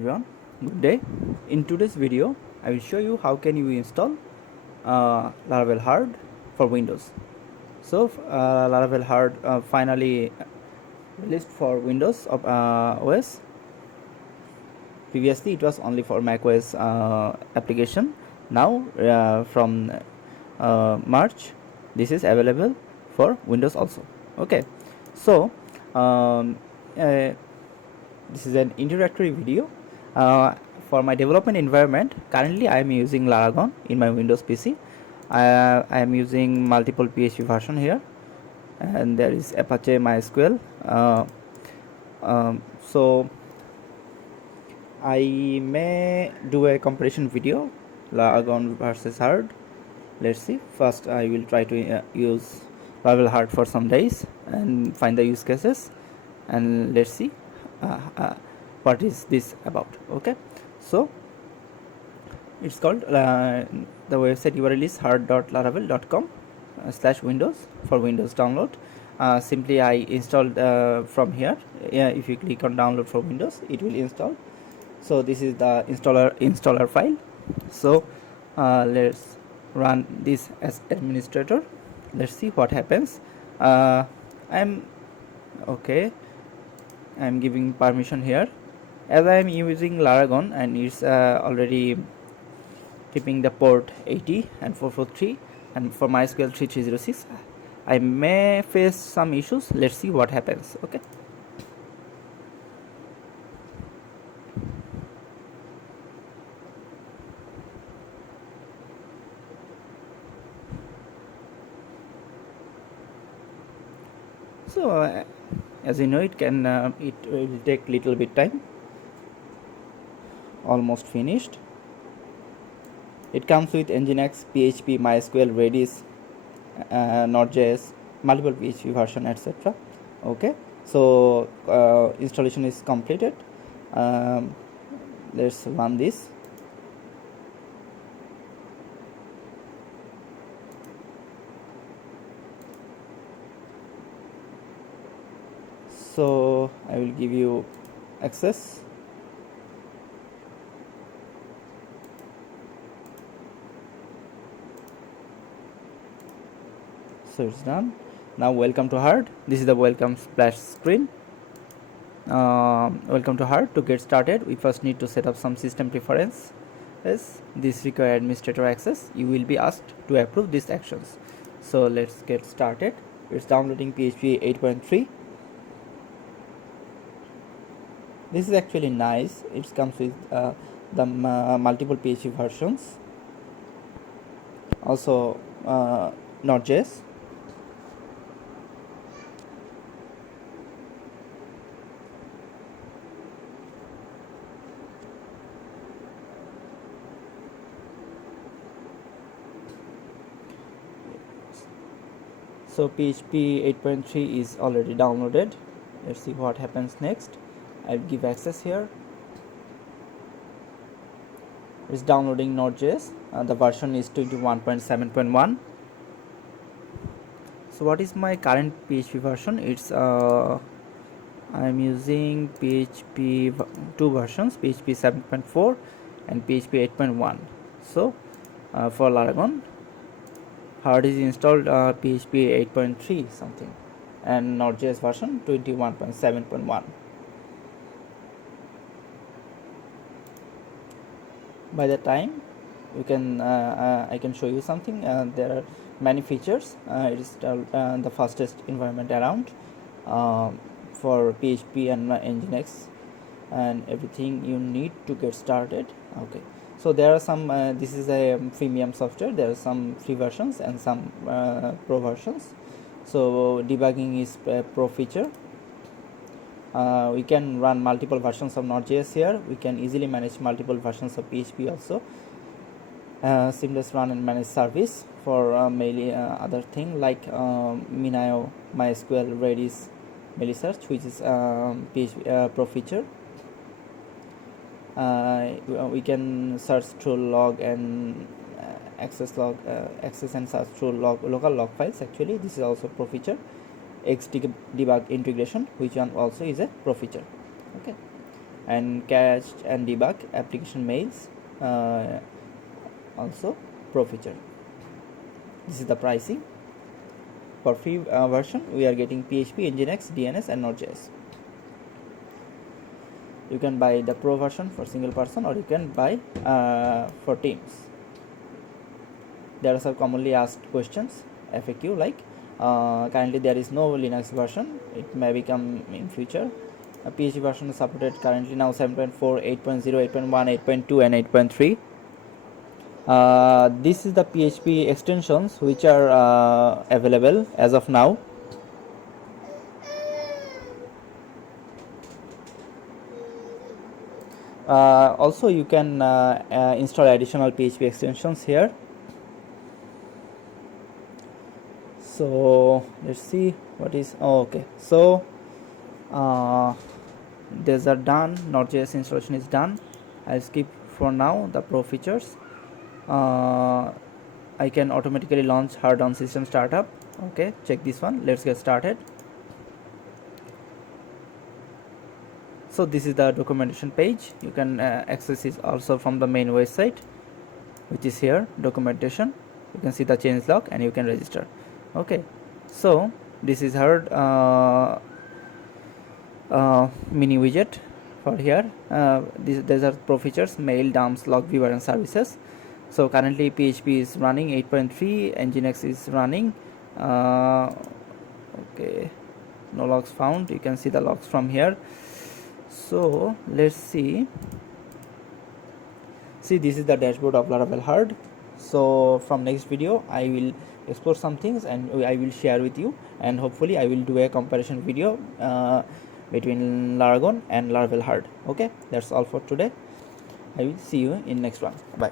everyone, good day. In today's video I will show you how can you install Laravel Herd for Windows. So Laravel Herd finally released for Windows of OS. Previously it was only for Mac OS application. Now from March this is available for Windows also. Okay, so this is an introductory video for my development environment. Currently I am using Laravel in my Windows PC. I am using multiple PHP version here, and there is Apache MySQL. So I may do a comparison video, Laravel versus Herd. Let's see. First I will try to use Laravel Herd for some days and find the use cases, and let's see what is this about. Okay, so it's called the website URL is herd.laravel.com/windows for Windows download. Simply I installed from here. If you click on download for Windows, it will install. So this is the installer file. So let's run this as administrator. Let's see what happens. I'm giving permission here, as I am using Laravel and it's already keeping the port 80 and 443, and for MySQL 3306 I may face some issues. Let's see what happens. Okay, so as you know, it will take little bit time. Almost finished. It comes with Nginx, PHP, MySQL, Redis, Node.js, multiple PHP version, etc. Okay, so installation is completed. Let's run this. So I will give you access. So it's done. Now welcome to Herd. This is the welcome splash screen. Welcome to Herd. To get started, we first need to set up some system preferences. This require administrator access. You will be asked to approve these actions. So let's get started. It's downloading PHP 8.3. This is actually nice. It comes with the multiple PHP versions. Also Node.js. So PHP 8.3 is already downloaded. Let's see what happens next. I'll give access here. It's downloading Node.js. The version is 21.7.1. So what is my current PHP version? It's I'm using PHP two versions, PHP 7.4 and PHP 8.1. So for Laravel, Herd is installed PHP 8.3 something, and Node.js version 21.7.1. By the time you can I can show you something. There are many features. It is the fastest environment around for PHP and Nginx and everything you need to get started. Okay, so there are some this is a freemium software. There are some free versions and some pro versions. So debugging is a pro feature. We can run multiple versions of Node.js here. We can easily manage multiple versions of PHP also. Seamless run and manage service for mainly other thing like Minio, MySQL, Redis, Melisearch, which is PHP pro feature. We can search through log and access and search through local log files. Actually, this is also pro feature. Debug integration, which one also is a pro feature. Okay, and catch and debug application mails, also pro feature. This is the pricing. For free version we are getting PHP, Nginx, DNS and Node.js. You can buy the pro version for single person, or you can buy for teams. There are some commonly asked questions, FAQ, like currently there is no Linux version, it may become in future. A PHP version is supported currently now 7.4, 8.0, 8.1, 8.2 and 8.3. This is the PHP extensions which are available as of now. Also you can install additional PHP extensions here. So let's see what is okay. So these are done. Node.js installation is done. I'll skip for now the pro features. I can automatically launch Herd on system startup. Okay, check this one. Let's get started. So this is the documentation page. You can access it also from the main website, which is here, documentation. You can see the changelog and you can register. Okay, so this is Herd mini widget for here. These are pro features: mail, dumps, log viewer and services. So currently PHP is running 8.3, Nginx is running. Okay, no logs found. You can see the logs from here. So let's see. This is the dashboard of Laravel Herd. So from next video I will explore some things and I will share with you, and hopefully I will do a comparison video between Laragon and Laravel Herd. Okay, that's all for today. I will see you in next one. Bye.